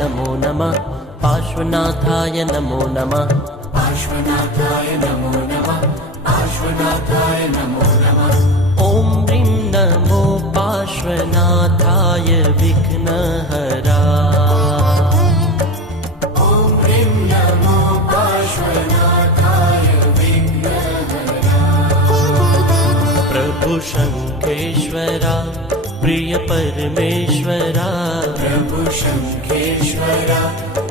नमो नमः पार्श्वनाथाय नमो नमः पार्श्वनाथाय नमो नमः पार्श्वनाथाय नमो नमः ॐ ह्रीं नमो पार्श्वनाथाय विघ्नहरा ॐ ह्रीं नमो पार्श्वनाथाय विघ्नहरा प्रभु शङ्खेश्वरा प्रिय परमेश्वरा प्रभु शङ्खेश्वरा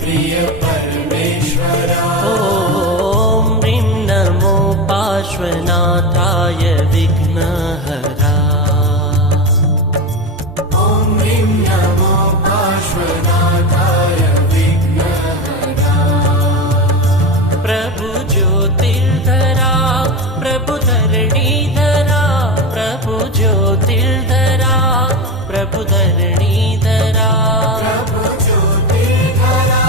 प्रिय परमेश्वरा ॐ ह्रीं नमो पार्श्वनाथाय विघ्नहरा ॐ ह्रीं नमो पार्श्वनाथाय विघ्नहरा प्रभु ज्योतिर्धरा प्रभु धरणीधरा प्रभु ज्योतिर्धरा प्रभु धरणीधरा प्रभु ज्योतिर्धरा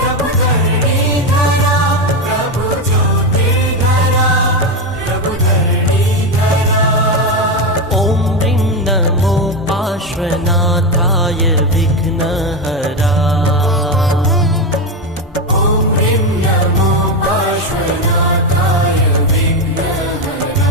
प्रभु धरणीधरा प्रभु ज्योतिर्धरा प्रभु धरणीधरा ॐ ह्रीं नमो पार्श्वनाथाय विघ्नहरा ॐ ह्रीं नमो पार्श्वनाथाय विघ्नहरा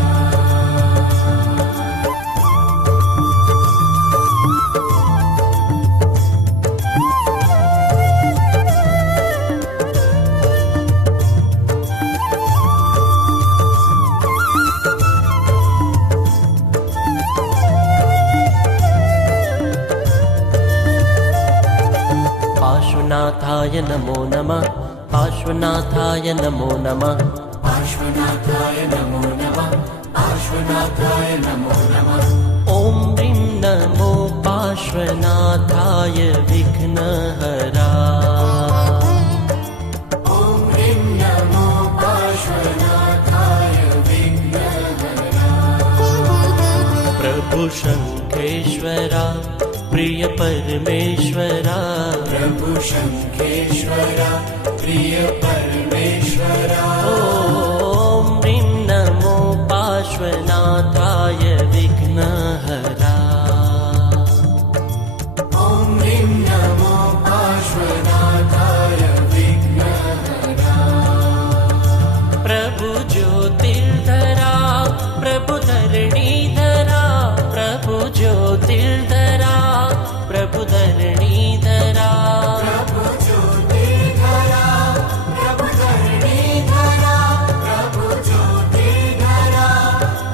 पार्श्वनाथाय नमो नमः पार्श्वनाथाय नमो नमः पार्श्वनाथाय नमो नमः पार्श्वनाथाय नमो नमः ॐ ह्रीं नमो पार्श्वनाथाय विघ्नहरा ॐ ह्रीं नमो पार्श्वनाथाय विघ्नहरा प्रभु शङ्खेश्वरा प्रिय परमेश्वरा प्रभु शङ्खेश्वरा प्रिय परमेश्वरा ॐ ह्रीं नमो पार्श्वनाथाय विघ्नहरा ॐ ह्रीं नमो पार्श्वनाथाय विघ्नहरा प्रभु ज्योतिर्धरा प्रभु धरणीधरा प्रभु ज्योतिर्धरा प्रभु धरणीधरा प्रभु ज्योतिर्धरा प्रभु धरणीधरा प्रभु ज्योतिर्धरा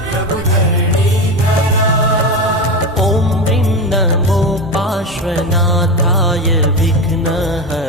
प्रभु धरणीधरा ॐ ह्रीं नमो पार्श्वनाथाय विघ्नहरा